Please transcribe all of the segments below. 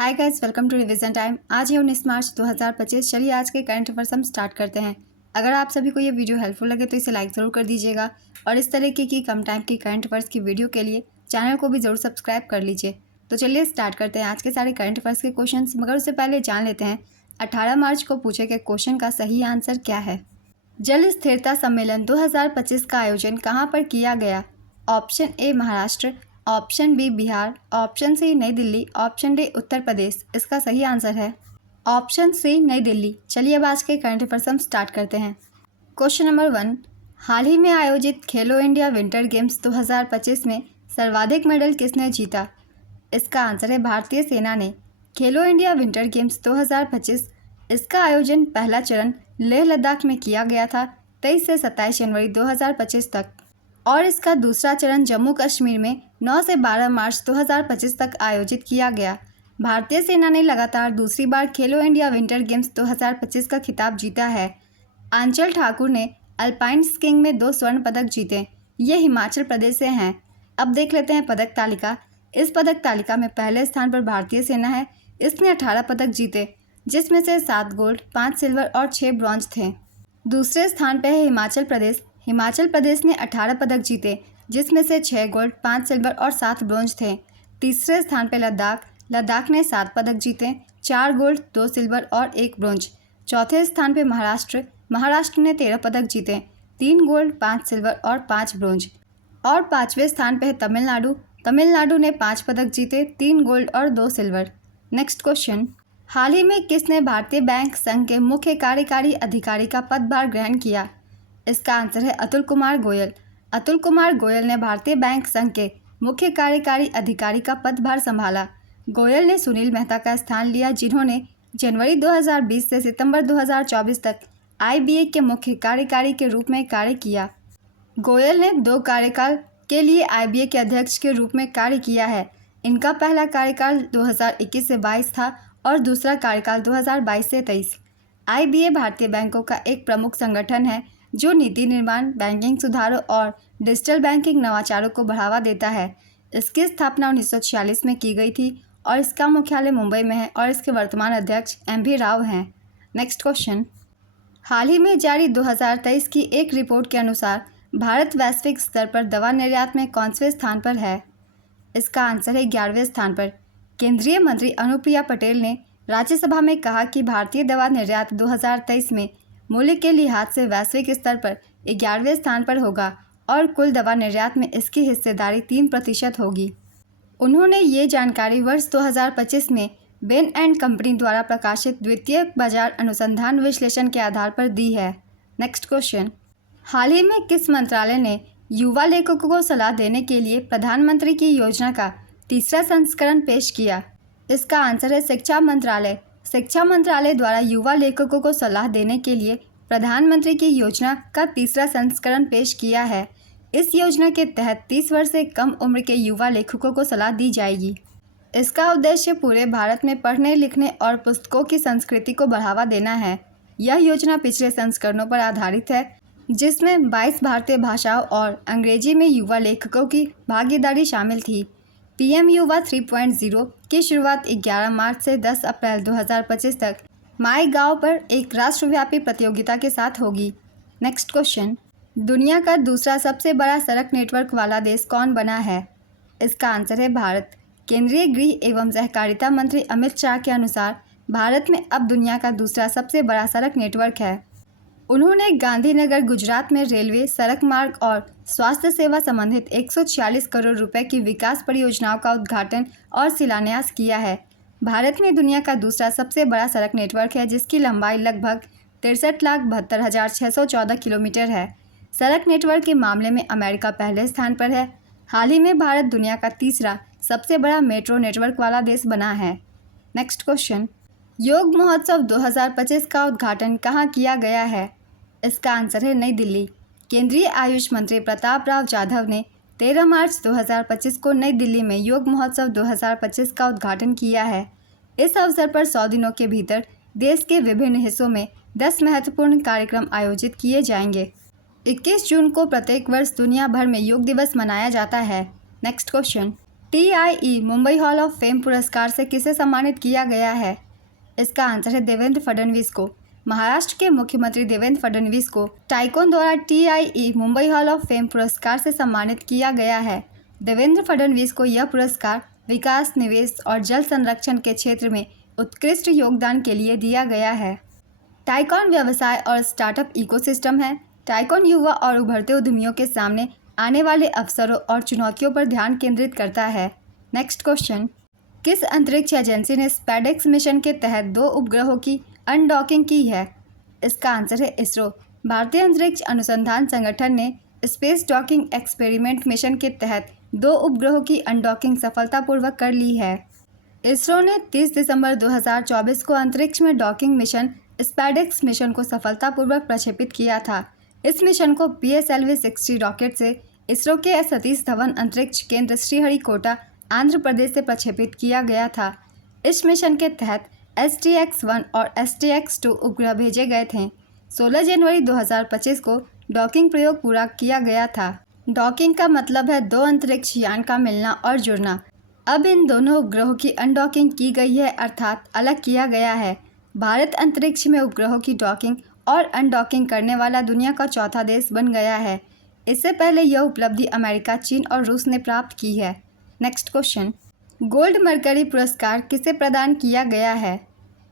Hi guys, welcome to revision time. आज है 19 मार्च 2025। चलिए आज के करंट अफेयर्स हम स्टार्ट करते हैं। अगर आप सभी को ये वीडियो हेल्पफुल लगे तो इसे लाइक ज़रूर कर दीजिएगा और इस तरीके की कम टाइम की करंट अफेयर्स की वीडियो के लिए चैनल को भी ज़रूर सब्सक्राइब कर लीजिए। तो चलिए स्टार्ट करते हैं आज के सारे करंट अफेयर्स के क्वेश्चन। मगर उससे पहले जान लेते हैं 18 मार्च को पूछे गए क्वेश्चन का सही आंसर क्या है। जल स्थिरता सम्मेलन 2025 का आयोजन कहाँ पर किया गया। Option A Maharashtra, option B Bihar, option C New Delhi, option D Uttar Pradesh. इसका सही आंसर है ऑप्शन सी नई दिल्ली। चलिए अब आज के करंट अफेयर्स हम स्टार्ट करते हैं। क्वेश्चन नंबर 1, हाल ही में आयोजित खेलो इंडिया विंटर गेम्स 2025 में सर्वाधिक मेडल किसने जीता। इसका आंसर है भारतीय सेना ने। खेलो इंडिया विंटर गेम्स 2025 इसका आयोजन पहला चरण लेह लद्दाख में किया गया था 23 से 27 जनवरी 2025 तक और इसका दूसरा चरण जम्मू कश्मीर में 9 से 12 मार्च 2025 तक आयोजित किया गया। भारतीय सेना ने लगातार दूसरी बार खेलो इंडिया विंटर गेम्स 2025 का खिताब जीता है। आंचल ठाकुर ने अल्पाइन स्कीइंग में 2 स्वर्ण पदक जीते। ये हिमाचल प्रदेश से हैं। अब देख लेते हैं पदक तालिका। इस पदक तालिका में पहले स्थान पर भारतीय सेना है। इसने 18 पदक जीते, जिसमें से 7 गोल्ड, 5 सिल्वर और 6 ब्रॉन्ज थे। दूसरे स्थान पर है हिमाचल प्रदेश। हिमाचल प्रदेश ने 18 पदक जीते, जिसमें से 6 गोल्ड, 5 सिल्वर और 7 ब्रॉन्ज थे। तीसरे स्थान पर लद्दाख। लद्दाख ने 7 पदक जीते, 4 गोल्ड, 2 सिल्वर और 1 ब्रॉन्ज। चौथे स्थान पर महाराष्ट्र। महाराष्ट्र ने 13 पदक जीते, 3 गोल्ड, 5 सिल्वर और 5 ब्रॉन्ज। और पाँचवें स्थान पर है तमिलनाडु। तमिलनाडु ने 5 पदक जीते, 3 गोल्ड और 2 सिल्वर। नेक्स्ट क्वेश्चन, हाल ही में किसने भारतीय बैंक संघ के मुख्य कार्यकारी अधिकारी का पदभार ग्रहण किया। इसका आंसर है अतुल कुमार गोयल। अतुल कुमार गोयल ने भारतीय बैंक संघ के मुख्य कार्यकारी अधिकारी का पदभार संभाला। गोयल ने सुनील मेहता का स्थान लिया, जिन्होंने जनवरी 2020 से सितंबर 2024 तक आईबीए के मुख्य कार्यकारी के रूप में कार्य किया। गोयल ने 2 कार्यकाल के लिए आईबीए के अध्यक्ष के रूप में कार्य किया है। इनका पहला कार्यकाल 2021 से 22 था और दूसरा कार्यकाल 2022 से 23। आईबीए भारतीय बैंकों का एक प्रमुख संगठन है जो नीति निर्माण, बैंकिंग सुधारों और डिजिटल बैंकिंग नवाचारों को बढ़ावा देता है। इसकी स्थापना 1946 में की गई थी और इसका मुख्यालय मुंबई में है और इसके वर्तमान अध्यक्ष एम.वी. राव हैं। नेक्स्ट क्वेश्चन, हाल ही में जारी 2023 की एक रिपोर्ट के अनुसार भारत वैश्विक स्तर पर दवा निर्यात में कौनसे स्थान पर है। इसका आंसर है 11वें स्थान पर। केंद्रीय मंत्री अनुप्रिया पटेल ने राज्यसभा में कहा कि भारतीय दवा निर्यात 2023 में मूल्य के लिहाज से वैश्विक स्तर पर 11वें स्थान पर होगा और कुल दवा निर्यात में इसकी हिस्सेदारी 3% होगी। उन्होंने ये जानकारी वर्ष 2025 में बेन एंड कंपनी द्वारा प्रकाशित द्वितीय बाजार अनुसंधान विश्लेषण के आधार पर दी है। नेक्स्ट क्वेश्चन, हाल ही में किस मंत्रालय ने युवा लेखकों को सलाह देने के लिए प्रधानमंत्री की योजना का तीसरा संस्करण पेश किया। इसका आंसर है शिक्षा मंत्रालय। शिक्षा मंत्रालय द्वारा युवा लेखकों को सलाह देने के लिए प्रधानमंत्री की योजना का तीसरा संस्करण पेश किया है। इस योजना के तहत 30 वर्ष से कम उम्र के युवा लेखकों को सलाह दी जाएगी। इसका उद्देश्य पूरे भारत में पढ़ने, लिखने और पुस्तकों की संस्कृति को बढ़ावा देना है। यह योजना पिछले संस्करणों पर आधारित है, जिसमें 22 भारतीय भाषाओं और अंग्रेजी में युवा लेखकों की भागीदारी शामिल थी। पीएम युवा 3.0 की शुरुआत 11 मार्च से 10 अप्रैल 2025 तक माई गाँव पर एक राष्ट्रव्यापी प्रतियोगिता के साथ होगी। नेक्स्ट क्वेश्चन, दुनिया का दूसरा सबसे बड़ा सड़क नेटवर्क वाला देश कौन बना है। इसका आंसर है भारत। केंद्रीय गृह एवं सहकारिता मंत्री अमित शाह के अनुसार भारत में अब दुनिया का दूसरा सबसे बड़ा सड़क नेटवर्क है। उन्होंने गांधीनगर गुजरात में रेलवे, सड़क मार्ग और स्वास्थ्य सेवा संबंधित 146 करोड़ रुपए की विकास परियोजनाओं का उद्घाटन और शिलान्यास किया है। भारत में दुनिया का दूसरा सबसे बड़ा सड़क नेटवर्क है, जिसकी लंबाई लगभग 63,72,614 किलोमीटर है। सड़क नेटवर्क के मामले में अमेरिका पहले स्थान पर है। हाल ही में भारत दुनिया का तीसरा सबसे बड़ा मेट्रो नेटवर्क वाला देश बना है। नेक्स्ट क्वेश्चन, योग महोत्सव 2025 का उद्घाटन कहाँ किया गया है। इसका आंसर है नई दिल्ली। केंद्रीय आयुष मंत्री प्रताप राव जाधव ने 13 मार्च 2025 को नई दिल्ली में योग महोत्सव 2025 का उद्घाटन किया है। इस अवसर पर 100 दिनों के भीतर देश के विभिन्न हिस्सों में 10 महत्वपूर्ण कार्यक्रम आयोजित किए जाएंगे। 21 जून को प्रत्येक वर्ष दुनिया भर में योग दिवस मनाया जाता है। Next question, TIE Mumbai hall of fame पुरस्कार से किसे सम्मानित किया गया है? इसका आंसर है देवेंद्र फडणवीस को। महाराष्ट्र के मुख्यमंत्री देवेंद्र फडणवीस को टाइकोन द्वारा TIE Mumbai hall of fame पुरस्कार से सम्मानित किया गया है। देवेंद्र फडणवीस को यह पुरस्कार विकास, निवेश और जल संरक्षण के क्षेत्र में उत्कृष्ट योगदान के लिए दिया गया है। टाइकोन व्यवसाय और स्टार्टअप इकोसिस्टम है। टाइकोन युवा और उभरते उद्यमियों के सामने आने वाले अवसरों और चुनौतियों पर ध्यान केंद्रित करता है। नेक्स्ट क्वेश्चन, किस अंतरिक्ष एजेंसी ने स्पैडेक्स मिशन के तहत 2 उपग्रहों की अनडॉकिंग की है? इसका आंसर है इसरो। भारतीय अंतरिक्ष अनुसंधान संगठन ने स्पेस डॉकिंग एक्सपेरिमेंट मिशन के तहत 2 उपग्रहों की अनडॉकिंग सफलतापूर्वक कर ली है। इसरो ने 30 दिसंबर 2024 को अंतरिक्ष में डॉकिंग मिशन स्पैडेक्स मिशन को सफलतापूर्वक प्रक्षेपित किया था। इस मिशन को PSLV-60 रॉकेट से इसरो के सतीश धवन अंतरिक्ष केंद्र श्रीहरिकोटा, आंध्र प्रदेश से प्रक्षेपित किया गया था। इस मिशन के तहत STX-1 और STX-2 उपग्रह भेजे गए थे। 16 जनवरी 2025 को डॉकिंग प्रयोग पूरा किया गया था। डॉकिंग का मतलब है 2 अंतरिक्ष यान का मिलना और जुड़ना। अब इन दोनों उपग्रहों की अनडॉकिंग की गई है, अर्थात अलग किया गया है। भारत अंतरिक्ष में उपग्रहों की डॉकिंग और अनडॉकिंग करने वाला दुनिया का चौथा देश बन गया है। इससे पहले यह उपलब्धि अमेरिका, चीन और रूस ने प्राप्त की है। नेक्स्ट क्वेश्चन, गोल्ड मरकरी पुरस्कार किसे प्रदान किया गया है?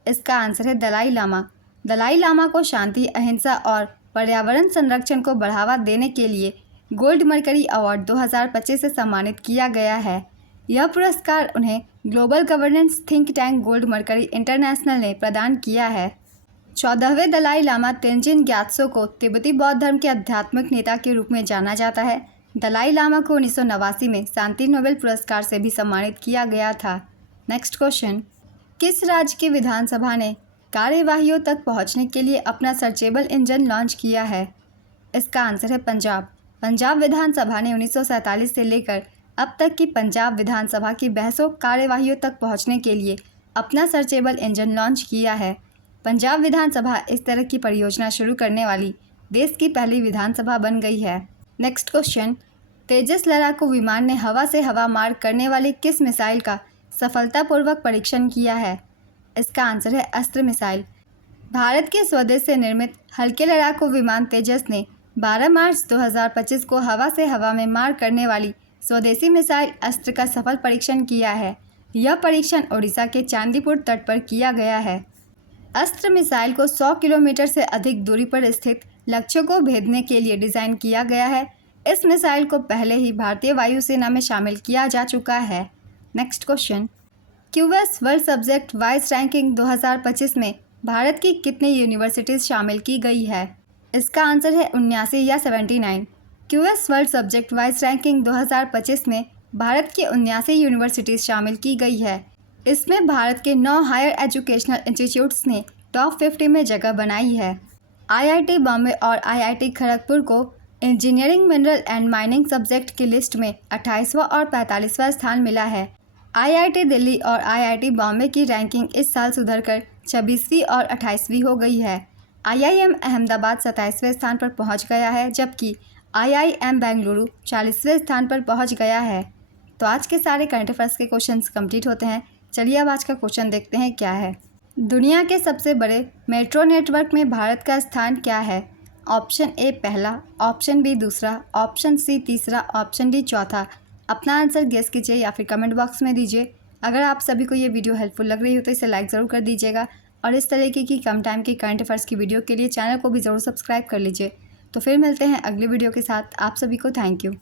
इसका आंसर है दलाई लामा। दलाई लामा को शांति, अहिंसा और पर्यावरण संरक्षण को बढ़ावा देने के लिए गोल्ड मरकरी अवार्ड 2025 से सम्मानित किया गया है। यह पुरस्कार उन्हें global governance think tank gold mercury international ने प्रदान किया है। 14वें दलाई लामा तेंजिन ग्यात्सो को तिब्बती बौद्ध धर्म के आध्यात्मिक नेता के रूप में जाना जाता है। दलाई लामा को 1989 में शांति नोबेल पुरस्कार से भी सम्मानित किया गया था। नेक्स्ट क्वेश्चन, किस राज्य की विधानसभा ने कार्यवाहियों तक पहुंचने के लिए अपना सर्चेबल इंजन लॉन्च किया है? इसका आंसर है पंजाब। पंजाब विधानसभा ने 1947 से लेकर अब तक की पंजाब विधानसभा की बहसों कार्यवाहियों तक पहुंचने के लिए अपना सर्चेबल इंजन लॉन्च किया है। पंजाब विधानसभा इस तरह की परियोजना शुरू करने वाली देश की पहली विधानसभा बन गई है। नेक्स्ट क्वेश्चन, तेजस लड़ाकू विमान ने हवा से हवा मार करने वाली किस मिसाइल का सफलतापूर्वक परीक्षण किया है? इसका आंसर है अस्त्र मिसाइल। भारत के स्वदेश से निर्मित हल्के लड़ाकू विमान तेजस ने 12 मार्च 2025 को हवा से हवा में मार करने वाली स्वदेशी मिसाइल अस्त्र का सफल परीक्षण किया है। यह परीक्षण ओडिशा के चांदीपुर तट पर किया गया है। अस्त्र मिसाइल को 100 किलोमीटर से अधिक दूरी पर स्थित लक्ष्यों को भेदने के लिए डिज़ाइन किया गया है। इस मिसाइल को पहले ही भारतीय वायुसेना में शामिल किया जा चुका है। Next question, QS world subject wise ranking 2025 में भारत की कितनी यूनिवर्सिटीज़ शामिल की गई है? इसका आंसर है 79 या 79। QS world subject wise ranking 2025 में भारत की 79 यूनिवर्सिटीज़ शामिल की गई है। इसमें भारत के 9 हायर एजुकेशनल इंस्टीट्यूट्स ने टॉप 50 में जगह बनाई है। IIT बॉम्बे और IIT खड़गपुर को engineering, mineral and mining subject की लिस्ट में 28वां और 45वां स्थान मिला है। IIT दिल्ली और IIT बॉम्बे की रैंकिंग इस साल सुधरकर 26वीं और 28वीं हो गई है। IIM अहमदाबाद 27वें स्थान पर पहुंच गया है, जबकि IIM बेंगलुरु 40वें स्थान पर पहुंच गया है। तो आज के सारे करंट अफेयर्स के क्वेश्चंस कंप्लीट होते हैं। चलिए अब आज का क्वेश्चन देखते हैं क्या है। दुनिया के सबसे बड़े मेट्रो नेटवर्क में भारत का स्थान क्या है? ऑप्शन ए पहला, ऑप्शन बी दूसरा, ऑप्शन सी तीसरा, ऑप्शन डी चौथा। अपना आंसर गेस कीजिए या फिर कमेंट बॉक्स में दीजिए। अगर आप सभी को ये वीडियो हेल्पफुल लग रही हो तो इसे लाइक ज़रूर कर दीजिएगा और इस तरीके की कम टाइम की करंट अफेयर्स की वीडियो के लिए चैनल को भी ज़रूर सब्सक्राइब कर लीजिए। तो फिर मिलते हैं अगली वीडियो के साथ। आप सभी को थैंक यू।